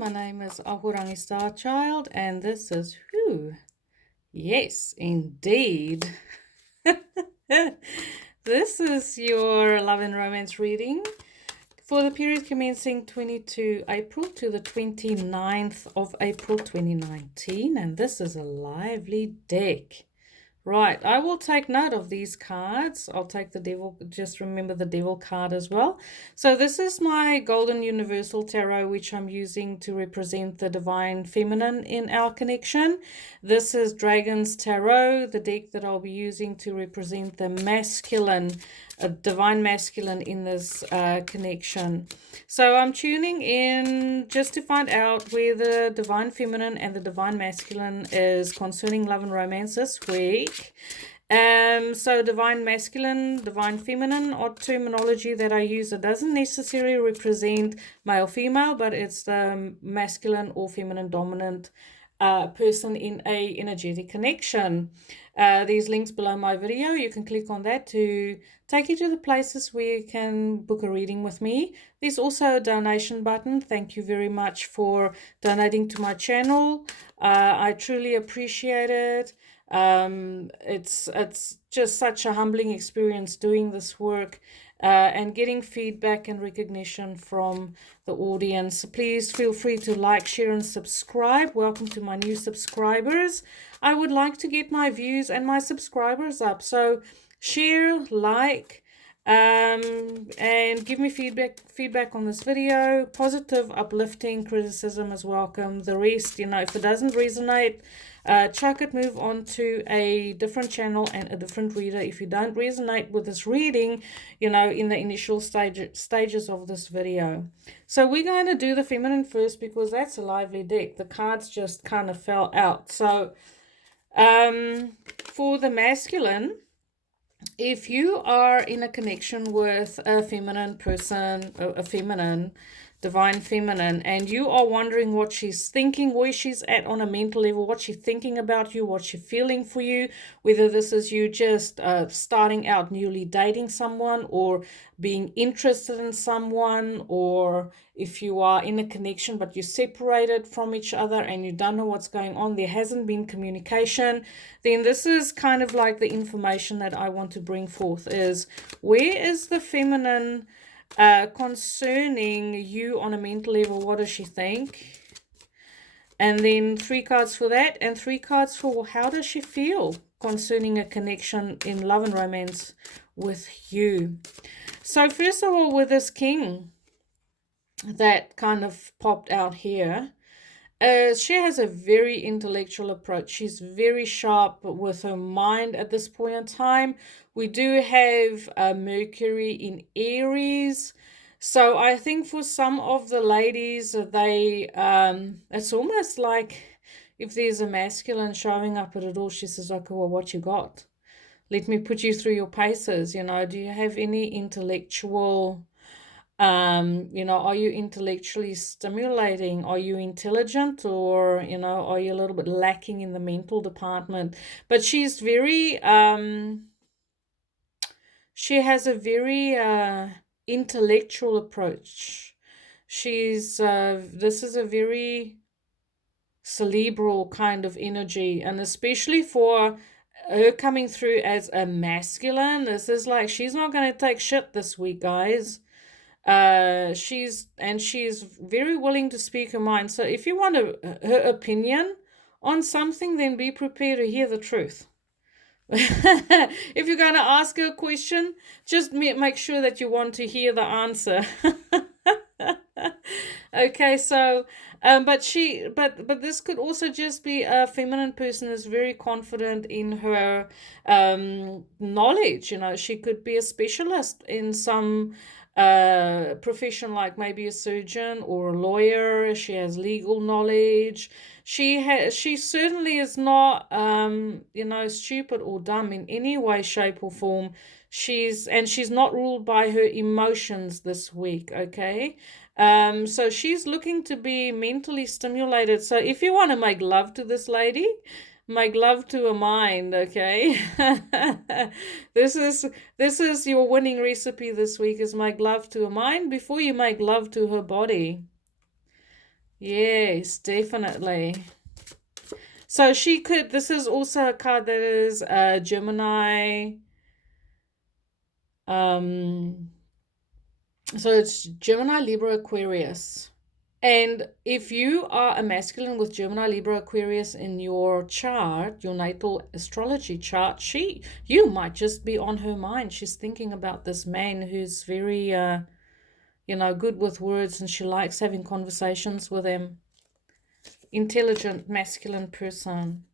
everyone. My name is Ahorangi Starchild, and this is who? Yes, indeed. This is your love and romance reading for the period commencing 22 April to the 29th of April 2019, and this is a lively deck. Right, I will take note of these cards. I'll take the devil, just remember the devil card as well. So this is my Golden Universal Tarot, which I'm using to represent the Divine Feminine in our connection. This is Dragon's Tarot, the deck that I'll be using to represent the masculine, Divine Masculine in this connection. So I'm tuning in just to find out where the Divine Feminine and the Divine Masculine is concerning love and romance this week. So Divine Masculine, Divine Feminine are terminology that I use. It doesn't necessarily represent male, female, but it's the masculine or feminine dominant person in a energetic connection. There's links below my video. You can click on that to take you to the places where you can book a reading with me. There's also a donation button. Thank you very much for donating to my channel. I truly appreciate it. It's just such a humbling experience doing this work and getting feedback and recognition from the audience. Please feel free to like, share, and subscribe. Welcome to my new subscribers. I would like to get my views and my subscribers up. So share, like, and give me feedback on this video. Positive, uplifting criticism is welcome. The rest, if it doesn't resonate, chuck it, move on to a different channel and a different reader. If you don't resonate with this reading, in the initial stages of this video. So we're going to do the feminine first because that's a lively deck. The cards just kind of fell out. So for the masculine, if you are in a connection with a feminine person, a feminine, divine feminine, and you are wondering what she's thinking, where she's at on a mental level, what she's thinking about you, what she's feeling for you, whether this is you just starting out newly dating someone or being interested in someone, or if you are in a connection but you're separated from each other and you don't know what's going on, there hasn't been communication, then this is kind of like the information that I want to bring forth is, where is the feminine concerning you on a mental level? What does she think? And then 3 cards for that, and 3 cards for how does she feel concerning a connection in love and romance with you. So first of all, with this king that kind of popped out here, she has a very intellectual approach. She's very sharp with her mind at this point in time. We do have Mercury in Aries. So I think for some of the ladies, it's almost like if there's a masculine showing up at a door, she says, okay, well, what you got? Let me put you through your paces. Do you have any intellectual... are you intellectually stimulating? Are you intelligent, or, are you a little bit lacking in the mental department? But she's very, she has a very intellectual approach. This is a very cerebral kind of energy, and especially for her coming through as a masculine, this is like, she's not going to take shit this week, guys. She's very willing to speak her mind. So if you want her opinion on something, then be prepared to hear the truth. If you're going to ask her a question, just make sure that you want to hear the answer. Okay, so but this could also just be a feminine person who's very confident in her knowledge. She could be a specialist in some profession, like maybe a surgeon or a lawyer. She has legal knowledge. She certainly is not stupid or dumb in any way, shape, or form. She's not ruled by her emotions this week, okay? So she's looking to be mentally stimulated. So if you want to make love to this lady, make love to a mind, okay? This is your winning recipe this week, is make love to a mind before you make love to her body. Yes, definitely. So she could, this is also a card that is Gemini. Um, so it's Gemini, Libra, Aquarius. And if you are a masculine with Gemini, Libra, Aquarius in your chart, your natal astrology chart, you might just be on her mind. She's thinking about this man who's very, good with words, and she likes having conversations with him. Intelligent masculine person.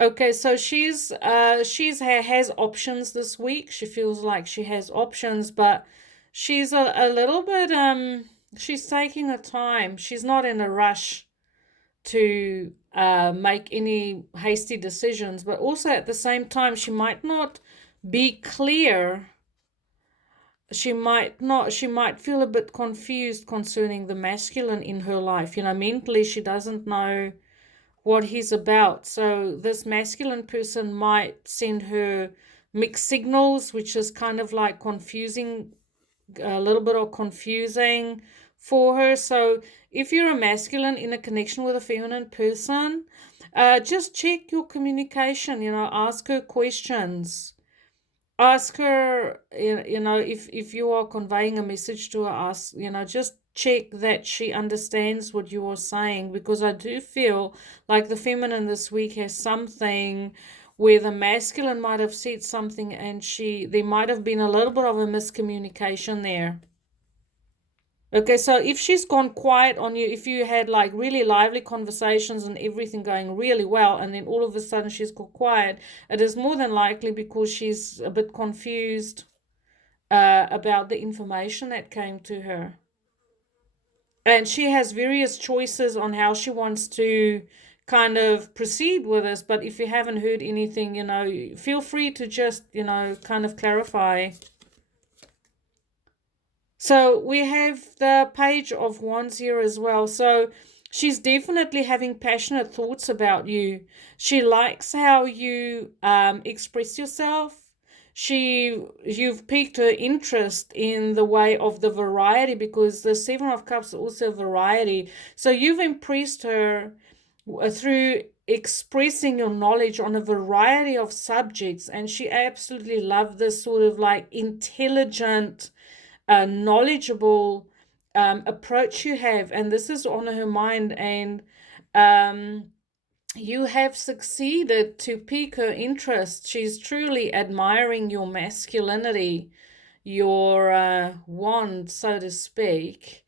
Okay, so she's has options this week. She feels like she has options, but she's a little bit she's taking her time. She's not in a rush to make any hasty decisions, but also at the same time she might not be clear. She might feel a bit confused concerning the masculine in her life. Mentally she doesn't know what he's about. So this masculine person might send her mixed signals, which is kind of like confusing, a little bit of confusing for her. So if you're a masculine in a connection with a feminine person, just check your communication, ask her questions. Ask her, if you are conveying a message to her, just check that she understands what you are saying, because I do feel like the feminine this week has something where the masculine might have said something and there might have been a little bit of a miscommunication there. Okay, so if she's gone quiet on you, if you had like really lively conversations and everything going really well, and then all of a sudden she's got quiet, it is more than likely because she's a bit confused about the information that came to her. And she has various choices on how she wants to kind of proceed with this. But if you haven't heard anything, feel free to just, kind of clarify. So we have the Page of Wands here as well. So she's definitely having passionate thoughts about you. She likes how you express yourself. You've piqued her interest in the way of the variety, because the Seven of Cups is also variety. So you've impressed her through expressing your knowledge on a variety of subjects, and she absolutely loved this sort of like intelligent, knowledgeable approach you have, and this is on her mind, and you have succeeded to pique her interest. She's truly admiring your masculinity, your wand, so to speak.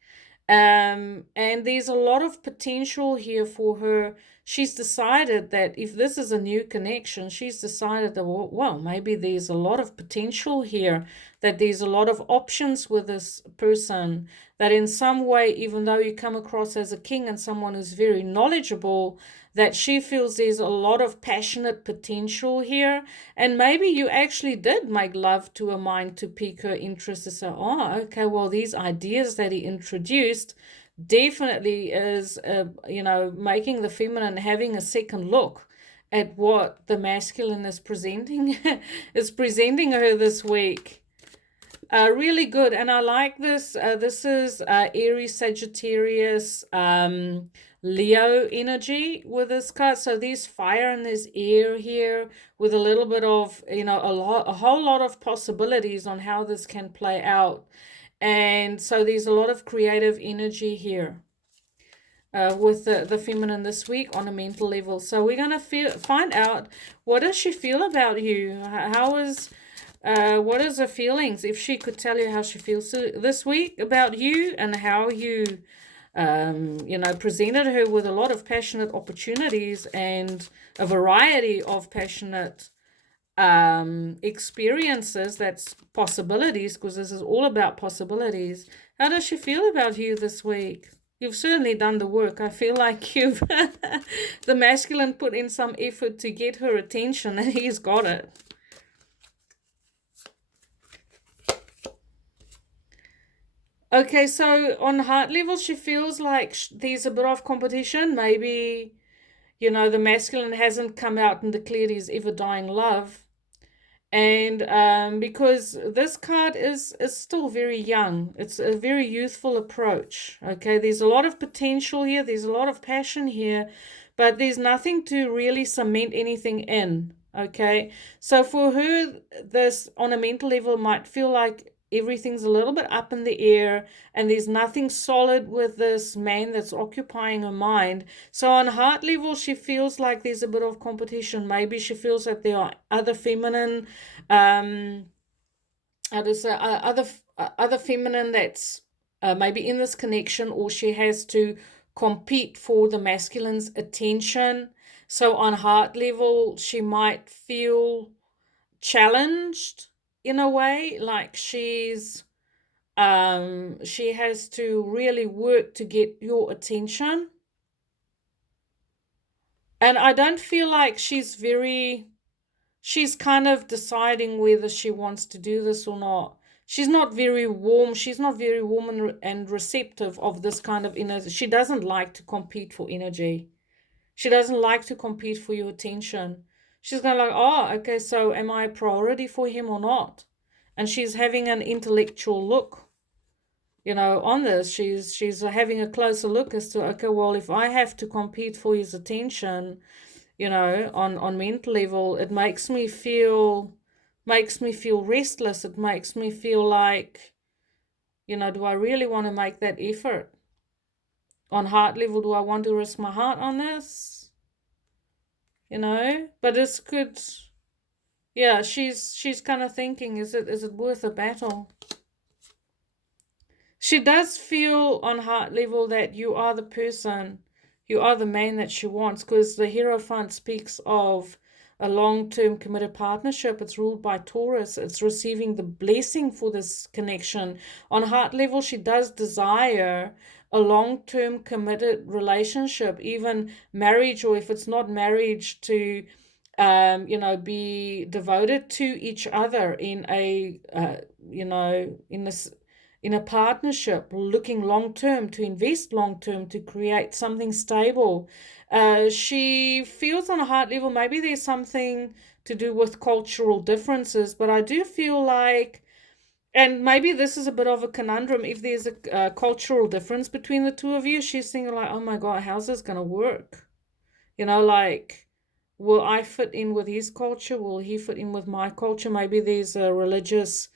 And there's a lot of potential here for her. She's decided that if this is a new connection, she's decided that, well, maybe there's a lot of potential here, that there's a lot of options with this person, that in some way, even though you come across as a king and someone who's very knowledgeable, that she feels there's a lot of passionate potential here. And maybe you actually did make love to a mind to pique her interest, to say, oh, okay, well, these ideas that he introduced definitely is, making the feminine having a second look at what the masculine is presenting is presenting her this week. Really good, and I like this. This is Aries, Sagittarius, Leo energy with this card. So there's fire and there's air here, with a little bit of, a whole lot of possibilities on how this can play out. And so there's a lot of creative energy here with the feminine this week on a mental level. So we're going to find out, what does she feel about you? What is her feelings? If she could tell you how she feels this week about you, and how you, presented her with a lot of passionate opportunities and a variety of passionate experiences, that's possibilities, because this is all about possibilities. How does she feel about you this week? You've certainly done the work. I feel like you've the masculine put in some effort to get her attention, and he's got it. Okay, so on heart level, she feels like there's a bit of competition. Maybe, the masculine hasn't come out and declared his ever dying love. And because this card is still very young, it's a very youthful approach. Okay, there's a lot of potential here, there's a lot of passion here, but there's nothing to really cement anything in. Okay, so for her, this on a mental level might feel like everything's a little bit up in the air and there's nothing solid with this man that's occupying her mind. So on heart level, she feels like there's a bit of competition. Maybe she feels that there are other feminine, how to say, other feminine that's maybe in this connection, or she has to compete for the masculine's attention. So on heart level, she might feel challenged in a way, like she has to really work to get your attention. And I don't feel like she's kind of deciding whether she wants to do this or not. She's not very warm. She's not very warm and receptive of this kind of energy. She doesn't like to compete for energy. She doesn't like to compete for your attention. She's going like, oh, okay, so am I a priority for him or not? And she's having an intellectual look, on this. She's having a closer look as to, okay, well, if I have to compete for his attention, on mental level, it makes me feel restless. It makes me feel like, do I really want to make that effort? On heart level, do I want to risk my heart on this? But this could, yeah, she's kind of thinking, is it worth a battle? She does feel on heart level that you are the person, you are the man that she wants, because the Hierophant speaks of a long-term committed partnership. It's ruled by Taurus. It's receiving the blessing for this connection. On heart level, she does desire a long-term committed relationship, even marriage, or if it's not marriage, to be devoted to each other in a in a partnership, looking long term, to invest long term, to create something stable. She feels on a heart level maybe there's something to do with cultural differences, but I do feel like, and maybe this is a bit of a conundrum, if there's a cultural difference between the two of you, she's thinking like, oh my God, how's this going to work? Like, will I fit in with his culture? Will he fit in with my culture? Maybe there's a religious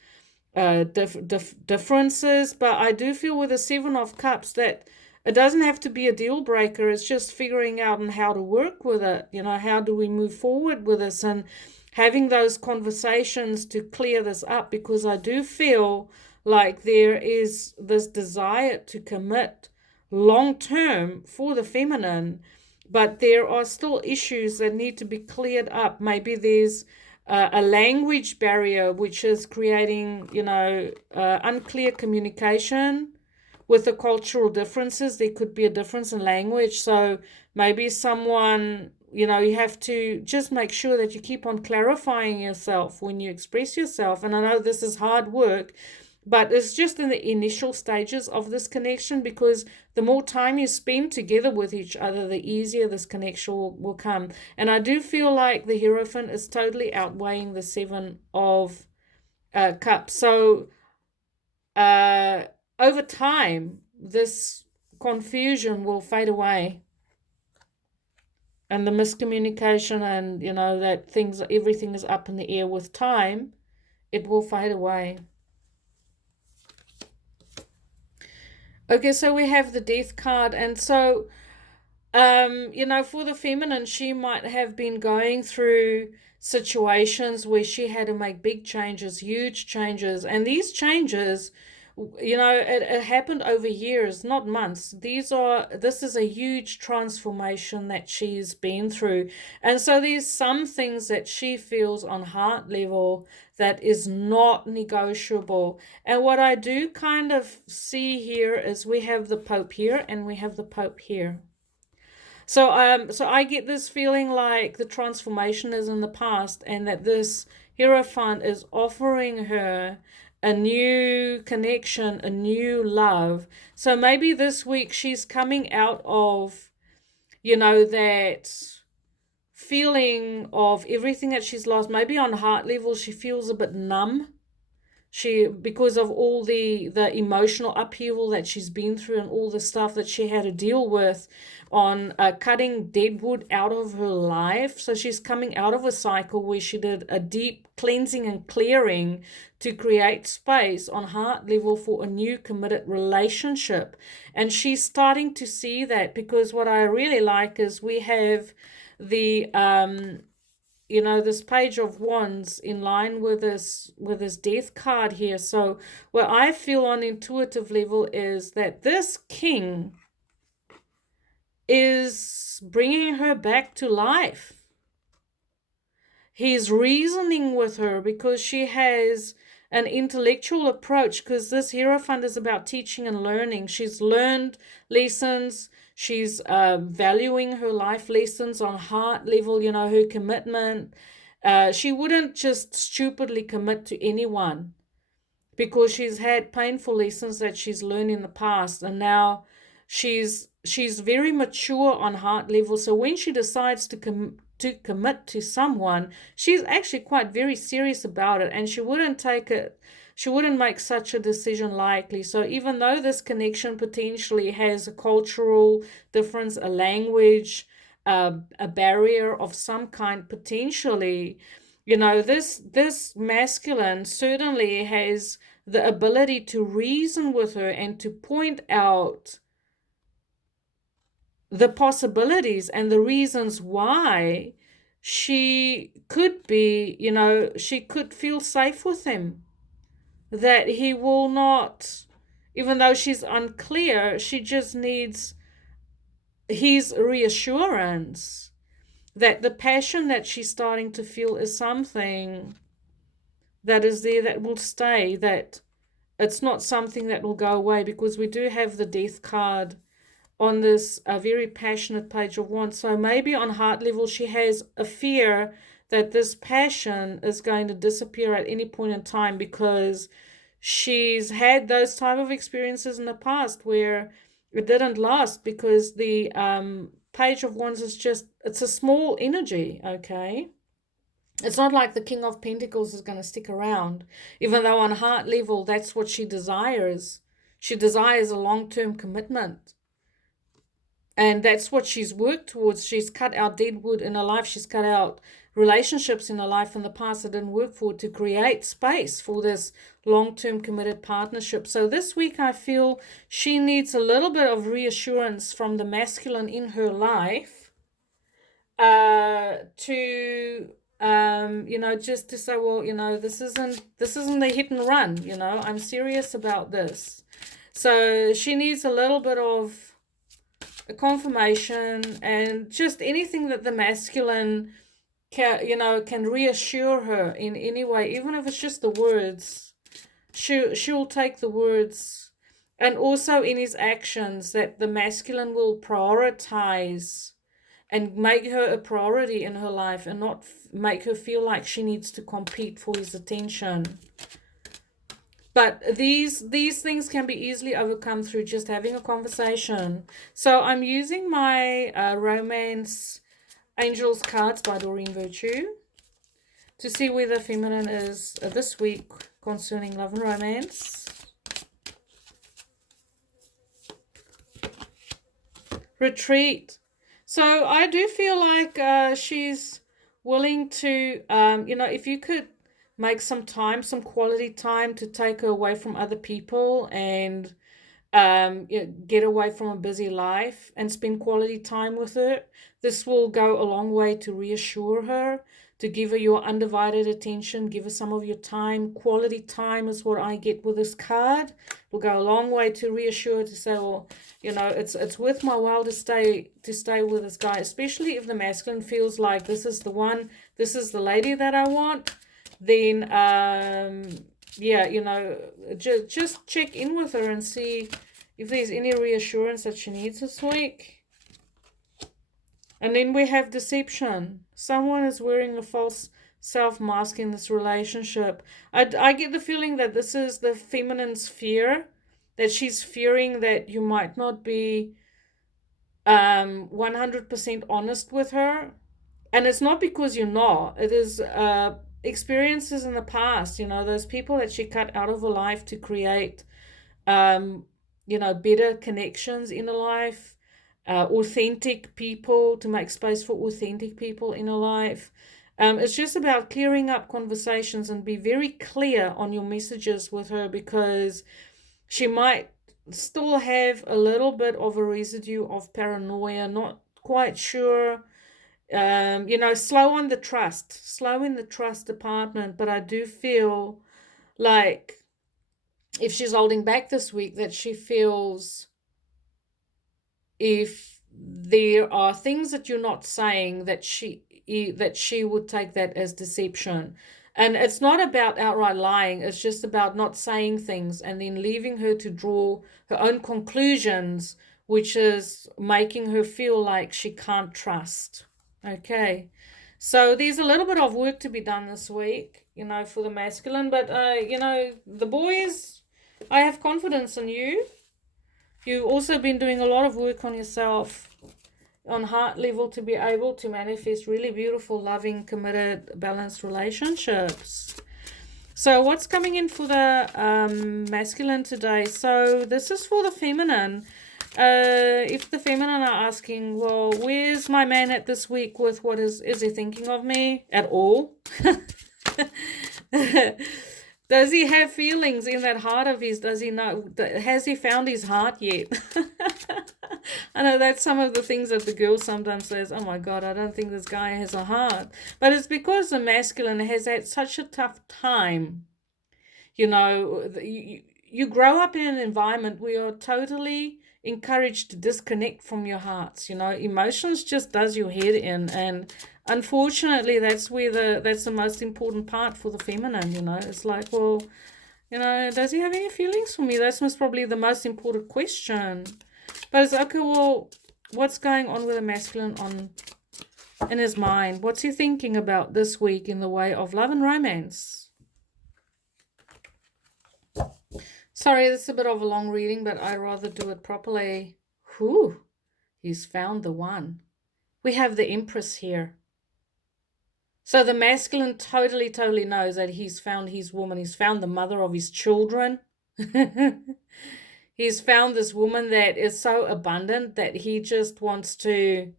differences, but I do feel with the Seven of Cups that it doesn't have to be a deal breaker. It's just figuring out and how to work with it. How do we move forward with this, and having those conversations to clear this up, because I do feel like there is this desire to commit long term for the feminine, but there are still issues that need to be cleared up. Maybe there's a language barrier, which is creating, unclear communication with the cultural differences. There could be a difference in language. So maybe someone, you have to just make sure that you keep on clarifying yourself when you express yourself. And I know this is hard work, but it's just in the initial stages of this connection, because the more time you spend together with each other, the easier this connection will come. And I do feel like the Hierophant is totally outweighing the Seven of Cups. So over time, this confusion will fade away. And the miscommunication and, that everything is up in the air, with time, it will fade away. Okay, so we have the Death card, and so, for the feminine, she might have been going through situations where she had to make big changes, huge changes, and these changes, it happened over years, not months. This is a huge transformation that she's been through. And so there's some things that she feels on heart level that is not negotiable. And what I do kind of see here is we have the Pope here and we have the Pope here. So I get this feeling like the transformation is in the past, and that this Hierophant is offering her a new connection, a new love. So maybe this week she's coming out of, that feeling of everything that she's lost. Maybe on heart level, she feels a bit numb. Because of all the emotional upheaval that she's been through and all the stuff that she had to deal with on cutting dead wood out of her life. So she's coming out of a cycle where she did a deep cleansing and clearing to create space on heart level for a new committed relationship. And she's starting to see that, because what I really like is we have the this Page of Wands in line with this Death card here. So what I feel on intuitive level is that this king is bringing her back to life. He's reasoning with her because she has an intellectual approach, because this Hierophant is about teaching and learning. She's learned lessons. She's valuing her life lessons on heart level, her commitment. She wouldn't just stupidly commit to anyone, because she's had painful lessons that she's learned in the past, and now she's very mature on heart level. So when she decides to commit to someone, she's actually quite very serious about it, and she wouldn't make such a decision lightly. So even though this connection potentially has a cultural difference, a language, a barrier of some kind potentially, this masculine certainly has the ability to reason with her and to point out the possibilities and the reasons why she could be, she could feel safe with him, that he will not, even though she's unclear, she just needs his reassurance that the passion that she's starting to feel is something that is there, that will stay, that it's not something that will go away, because we do have the Death card on this very passionate Page of Wands. So maybe on heart level, she has a fear that this passion is going to disappear at any point in time, because she's had those type of experiences in the past where it didn't last, because the Page of Wands is it's a small energy, okay? It's not like the King of Pentacles is going to stick around, even though on heart level, that's what she desires. She desires a long-term commitment. And that's what she's worked towards. She's cut out dead wood in her life. She's cut out relationships in her life in the past that didn't work for her, to create space for this long-term committed partnership. So this week, I feel she needs a little bit of reassurance from the masculine in her life, to just to say, well, this isn't a hit and run. I'm serious about this. So she needs a little bit of a confirmation, and just anything that the masculine can reassure her in any way, even if it's just the words. She'll take the words, and also in his actions, that the masculine will prioritize and make her a priority in her life, and not make her feel like she needs to compete for his attention. But these things can be easily overcome through just having a conversation. So I'm using my Romance Angels cards by Doreen Virtue to see where the feminine is this week concerning love and romance. Retreat. So I do feel like she's willing to, if you could make some time, some quality time, to take her away from other people and get away from a busy life and spend quality time with her. This will go a long way to reassure her, to give her your undivided attention, give her some of your time. Quality time is what I get with this card. It will go a long way to reassure her, to say, well, it's worth my while to stay with this guy, especially if the masculine feels like this is the one, this is the lady that I want. Then just check in with her and see if there's any reassurance that she needs this week. And then we have deception. Someone is wearing a false self-mask in this relationship. I get the feeling that this is the feminine's fear, that she's fearing that you might not be 100% honest with her, And it's not because you're not. It is experiences in the past, those people that she cut out of her life to create, um, better connections in her life, authentic people, to make space for authentic people in her life. It's just about clearing up conversations and be very clear on your messages with her, because she might still have a little bit of a residue of paranoia, not quite sure. Slow in the trust department. But I do feel like if she's holding back this week, that she feels if there are things that you're not saying, that she would take that as deception. And it's not about outright lying, it's just about not saying things and then leaving her to draw her own conclusions, which is making her feel like she can't trust. Okay. So there's a little bit of work to be done this week, for the masculine. But the boys, I have confidence in you. You've also been doing a lot of work on yourself on heart level to be able to manifest really beautiful, loving, committed, balanced relationships. So what's coming in for the masculine today? So this is for the feminine. If the feminine are asking, well, where's my man at this week with what is he thinking of me at all? Does he have feelings in that heart of his? Does he know? Has he found his heart yet? I know that's some of the things that the girl sometimes says, oh my God, I don't think this guy has a heart. But it's because the masculine has had such a tough time. You grow up in an environment where you're totally encouraged to disconnect from your hearts. Emotions just does your head in. And unfortunately, that's the most important part for the feminine. It's like, well, does he have any feelings for me? That's most probably the most important question. But it's okay, well, what's going on with the masculine in his mind? What's he thinking about this week in the way of love and romance? Sorry, this is a bit of a long reading, but I'd rather do it properly. Whew, he's found the one. We have the Empress here. So the masculine totally, totally knows that he's found his woman. He's found the mother of his children. He's found this woman that is so abundant that he just wants to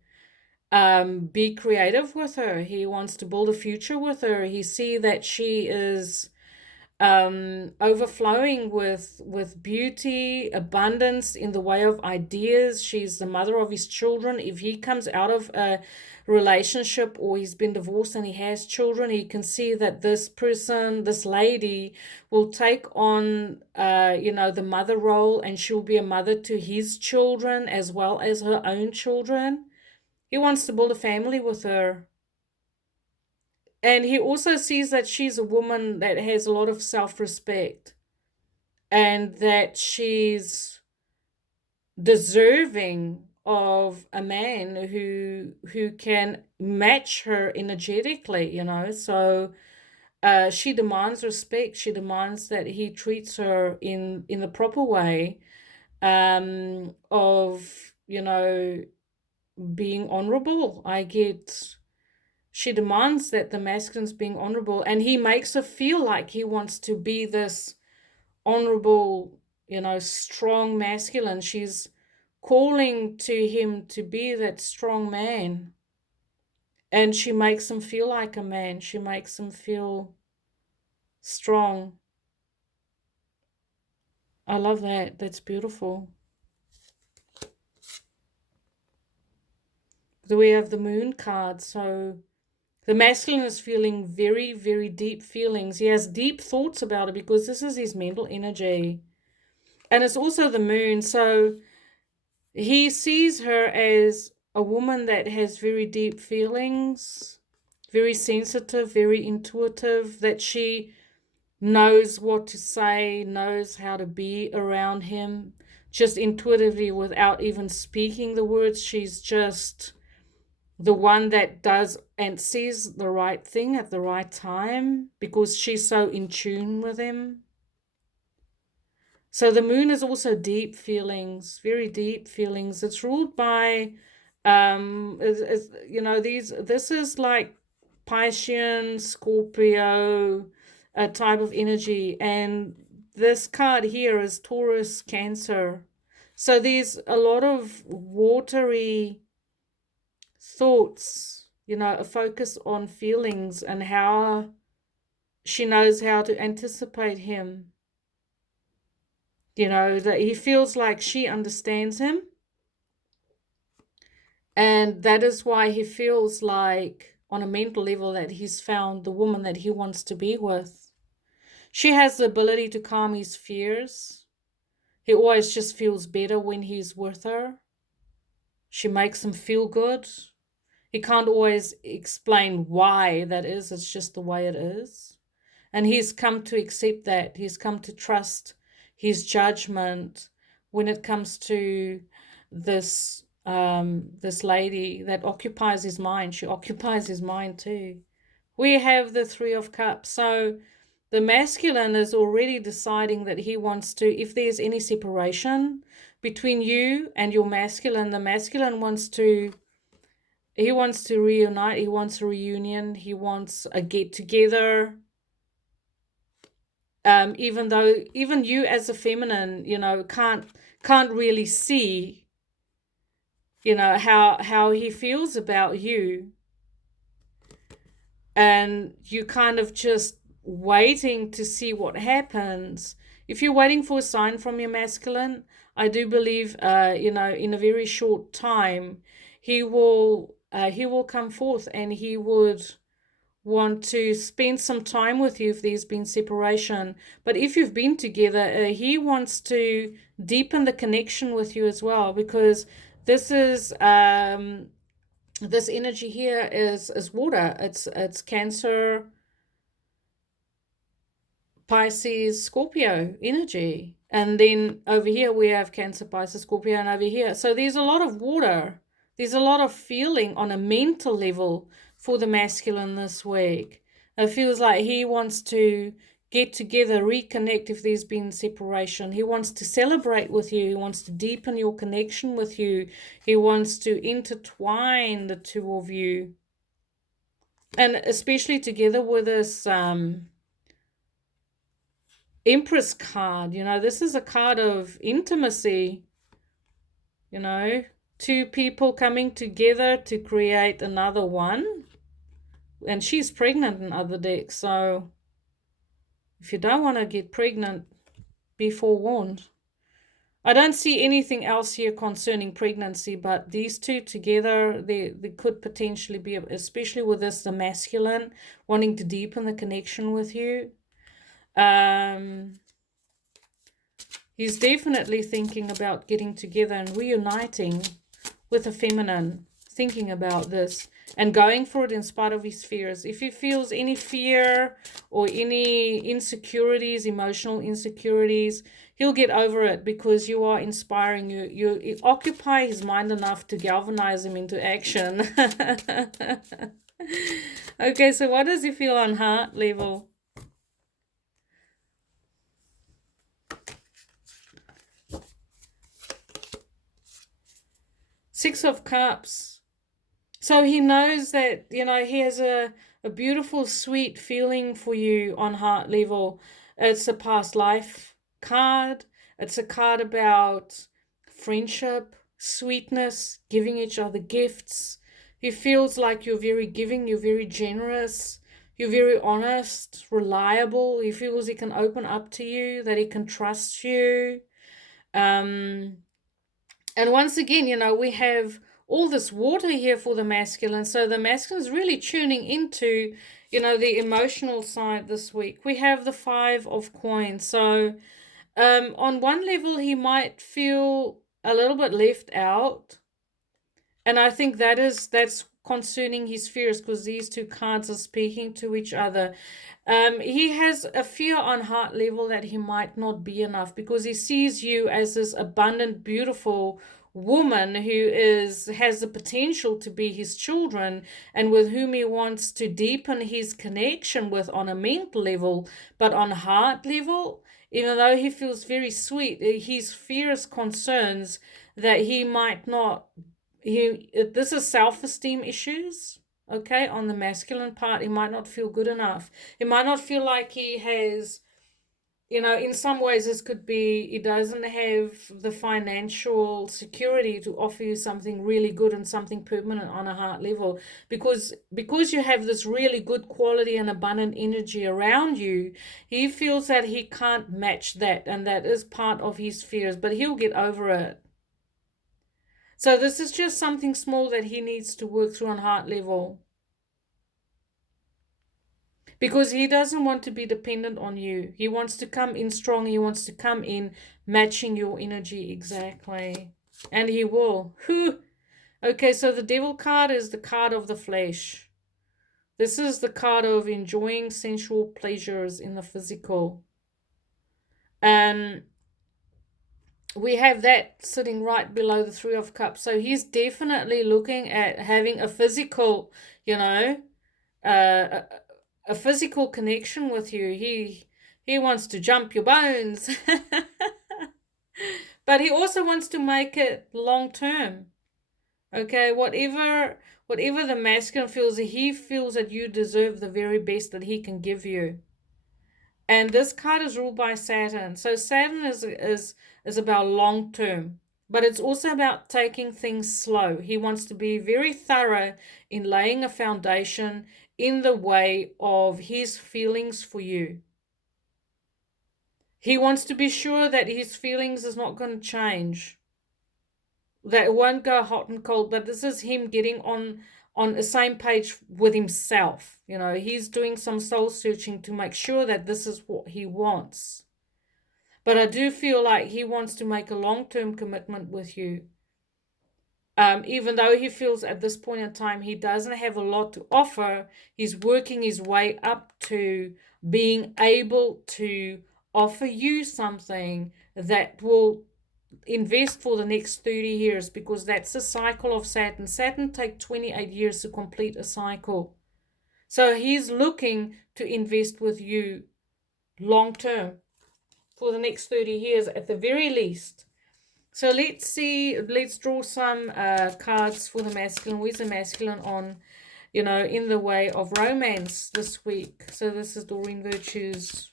be creative with her. He wants to build a future with her. He sees that she is overflowing with beauty, abundance in the way of ideas. She's the mother of his children. If he comes out of a relationship or he's been divorced and he has children, he can see that this person, this lady, will take on the mother role, and she'll be a mother to his children as well as her own children. He wants to build a family with her. And he also sees that she's a woman that has a lot of self-respect, and that she's deserving of a man who can match her energetically. So she demands respect. She demands that he treats her in the proper way, of being honorable. She demands that the masculine's being honorable, and he makes her feel like he wants to be this honorable, strong masculine. She's calling to him to be that strong man, and she makes him feel like a man. She makes him feel strong. I love that. That's beautiful. Do we have the moon card? So the masculine is feeling very, very deep feelings. He has deep thoughts about it because this is his mental energy. And it's also the moon. So he sees her as a woman that has very deep feelings, very sensitive, very intuitive, that she knows what to say, knows how to be around him, just intuitively without even speaking the words. She's just the one that does and sees the right thing at the right time because she's so in tune with him. So the moon is also deep feelings, very deep feelings. It's ruled by This is like Piscean, Scorpio, a type of energy, and this card here is Taurus, Cancer. So there's a lot of watery thoughts, a focus on feelings and how she knows how to anticipate him. That he feels like she understands him, and that is why he feels like on a mental level that he's found the woman that he wants to be with. She has the ability to calm his fears. He always just feels better when he's with her. She makes him feel good. He can't always explain why that is. It's just the way it is. And he's come to accept that. He's come to trust his judgment when it comes to this lady that occupies his mind. She occupies his mind too. We have the Three of Cups. So the masculine is already deciding that he wants to, if there's any separation between you and your masculine, the masculine wants to reunite. He wants a reunion. He wants a get together. Even though even you as a feminine, can't really see, how he feels about you, and you kind of just waiting to see what happens. If you're waiting for a sign from your masculine, I do believe, in a very short time, he will come forth, and he would want to spend some time with you if there's been separation. But if you've been together, he wants to deepen the connection with you as well, because this is this energy here is water. It's Cancer, Pisces, Scorpio energy. And then over here we have Cancer, Pisces, Scorpio, and over here. So there's a lot of water. There's a lot of feeling on a mental level for the masculine this week. It feels like he wants to get together, reconnect if there's been separation. He wants to celebrate with you. He wants to deepen your connection with you. He wants to intertwine the two of you. And especially together with this Empress card, this is a card of intimacy, two people coming together to create another one. And she's pregnant in other decks, so if you don't want to get pregnant, be forewarned. I don't see anything else here concerning pregnancy, but these two together, they could potentially be, especially with this, the masculine, wanting to deepen the connection with you. He's definitely thinking about getting together and reuniting with the feminine, thinking about this and going for it in spite of his fears. If he feels any fear or any insecurities, emotional insecurities, he'll get over it because you are inspiring. You occupy his mind enough to galvanize him into action. Okay, so what does he feel on heart level? Six of Cups. So he knows that, he has a beautiful, sweet feeling for you on heart level. It's a past life card. It's a card about friendship, sweetness, giving each other gifts. He feels like you're very giving, you're very generous, you're very honest, reliable. He feels he can open up to you, that he can trust you. And once again, we have all this water here for the masculine. So the masculine is really tuning into, the emotional side this week. We have the Five of Coins. So on one level, he might feel a little bit left out. And I think that's concerning his fears, because these two cards are speaking to each other. He has a fear on heart level that he might not be enough, because he sees you as this abundant, beautiful woman who has the potential to be his children, and with whom he wants to deepen his connection with on a mental level. But on heart level, even though he feels very sweet, his fears, concerns that he might not this is self-esteem issues, okay? On the masculine part, he might not feel good enough. He might not feel like he has, in some ways this could be he doesn't have the financial security to offer you something really good and something permanent on a heart level, because you have this really good quality and abundant energy around you. He feels that he can't match that, and that is part of his fears, but he'll get over it. So this is just something small that he needs to work through on heart level, because he doesn't want to be dependent on you. He wants to come in strong. He wants to come in matching your energy exactly. And he will. Whew. Okay, so the devil card is the card of the flesh. This is the card of enjoying sensual pleasures in the physical. And we have that sitting right below the Three of Cups. So he's definitely looking at having a physical, a physical connection with you. He wants to jump your bones. But he also wants to make it long term. Okay, whatever the masculine feels, he feels that you deserve the very best that he can give you. And this card is ruled by Saturn. So Saturn is about long term, but it's also about taking things slow. He wants to be very thorough in laying a foundation in the way of his feelings for you. He wants to be sure that his feelings is not going to change, that it won't go hot and cold, but this is him getting on the same page with himself. He's doing some soul searching to make sure that this is what he wants. But I do feel like he wants to make a long-term commitment with you. Even though he feels at this point in time he doesn't have a lot to offer, he's working his way up to being able to offer you something that will invest for the next 30 years, because that's the cycle of Saturn. Saturn takes 28 years to complete a cycle. So he's looking to invest with you long term for the next 30 years at the very least. So let's draw some cards for the masculine. Where's the masculine on, in the way of romance this week? So this is Doreen Virtue's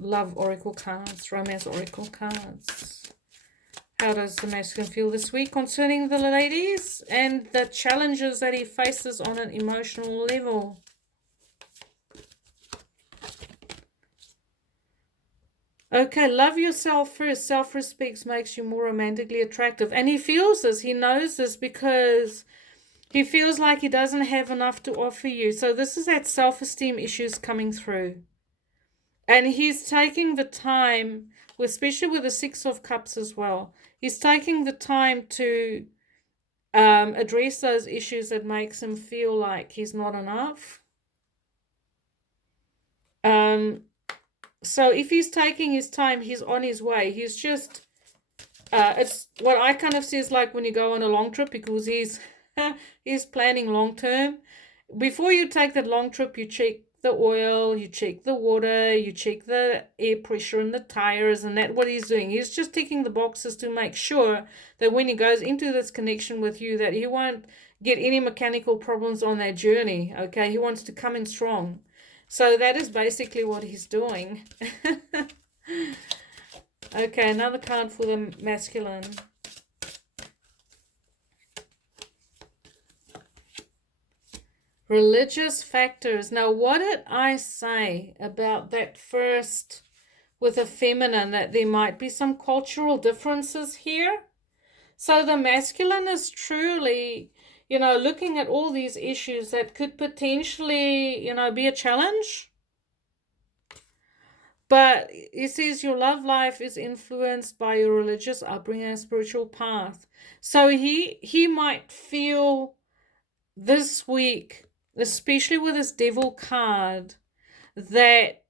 love oracle cards, romance oracle cards. How does the masculine feel this week concerning the ladies and the challenges that he faces on an emotional level? Okay, love yourself first. Self-respect makes you more romantically attractive. And he feels this. He knows this because he feels like he doesn't have enough to offer you. So this is that self-esteem issues coming through. And he's taking the time, especially with the Six of Cups as well, he's taking the time to address those issues that makes him feel like he's not enough. So if he's taking his time, he's on his way. He's just, it's what I kind of see is like when you go on a long trip, because he's planning long term. Before you take that long trip, you check the oil, you check the water, you check the air pressure in the tires, and that's what he's doing. He's just ticking the boxes to make sure that when he goes into this connection with you, that he won't get any mechanical problems on that journey. Okay, he wants to come in strong. So that is basically what he's doing. Okay, another card for the masculine. Religious factors. Now, what did I say about that first with the feminine, that there might be some cultural differences here? So the masculine is truly, looking at all these issues that could potentially, be a challenge. But it says your love life is influenced by your religious upbringing and spiritual path. So he might feel this week, especially with this devil card, that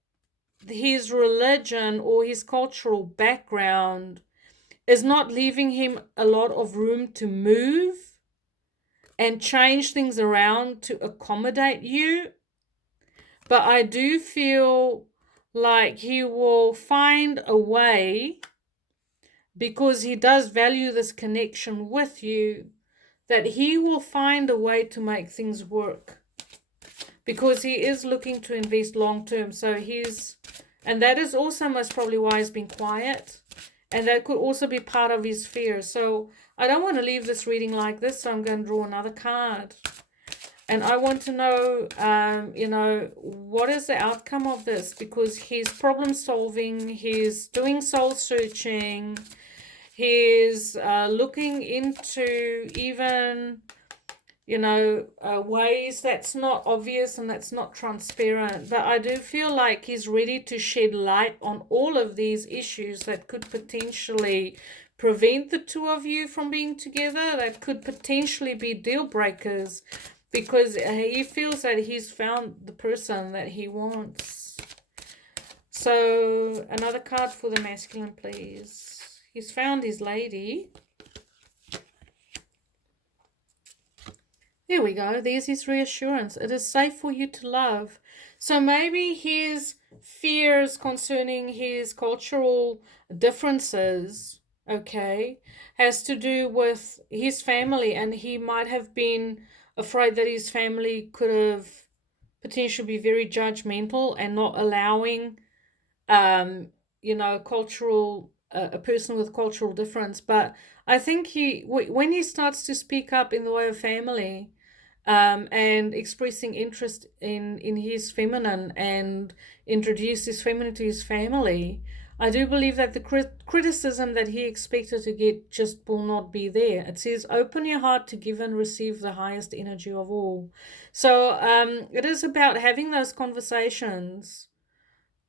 his religion or his cultural background is not leaving him a lot of room to move and change things around to accommodate you. But I do feel like he will find a way because he does value this connection with you, that he will find a way to make things work, because he is looking to invest long term. So and that is also most probably why he's been quiet. And that could also be part of his fear. So I don't want to leave this reading like this, so I'm going to draw another card. And I want to know, what is the outcome of this? Because he's problem solving, he's doing soul searching, he's looking into even, ways that's not obvious and that's not transparent. But I do feel like he's ready to shed light on all of these issues that could potentially prevent the two of you from being together, that could potentially be deal breakers, because he feels that he's found the person that he wants. So another card for the masculine, please. He's found his lady. There we go. There's his reassurance. It is safe for you to love. So maybe his fears concerning his cultural differences, okay, has to do with his family, and he might have been afraid that his family could have potentially be very judgmental and not allowing, cultural, a person with cultural difference. But I think when he starts to speak up in the way of family, and expressing interest in his feminine and introduce his feminine to his family, I do believe that the criticism that he expected to get just will not be there. It says, open your heart to give and receive the highest energy of all. So it is about having those conversations,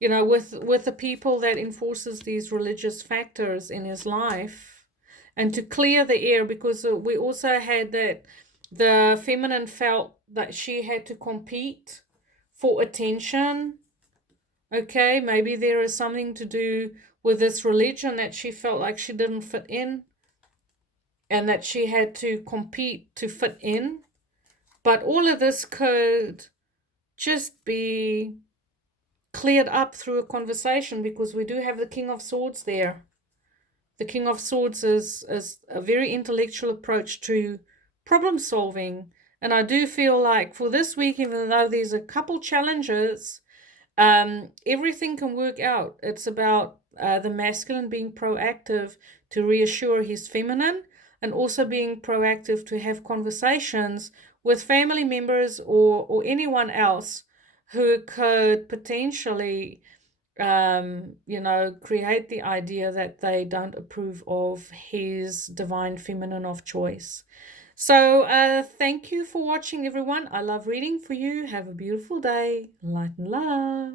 with the people that enforces these religious factors in his life, and to clear the air, because we also had that the feminine felt that she had to compete for attention. Okay, maybe there is something to do with this religion, that she felt like she didn't fit in and that she had to compete to fit in. But all of this could just be cleared up through a conversation, because we do have the King of Swords there. The King of Swords is a very intellectual approach to problem solving. And I do feel like for this week, even though there's a couple challenges, everything can work out. It's about the masculine being proactive to reassure his feminine, and also being proactive to have conversations with family members or anyone else who could potentially create the idea that they don't approve of his divine feminine of choice. So thank you for watching, everyone. I love reading for you. Have a beautiful day. Light and love.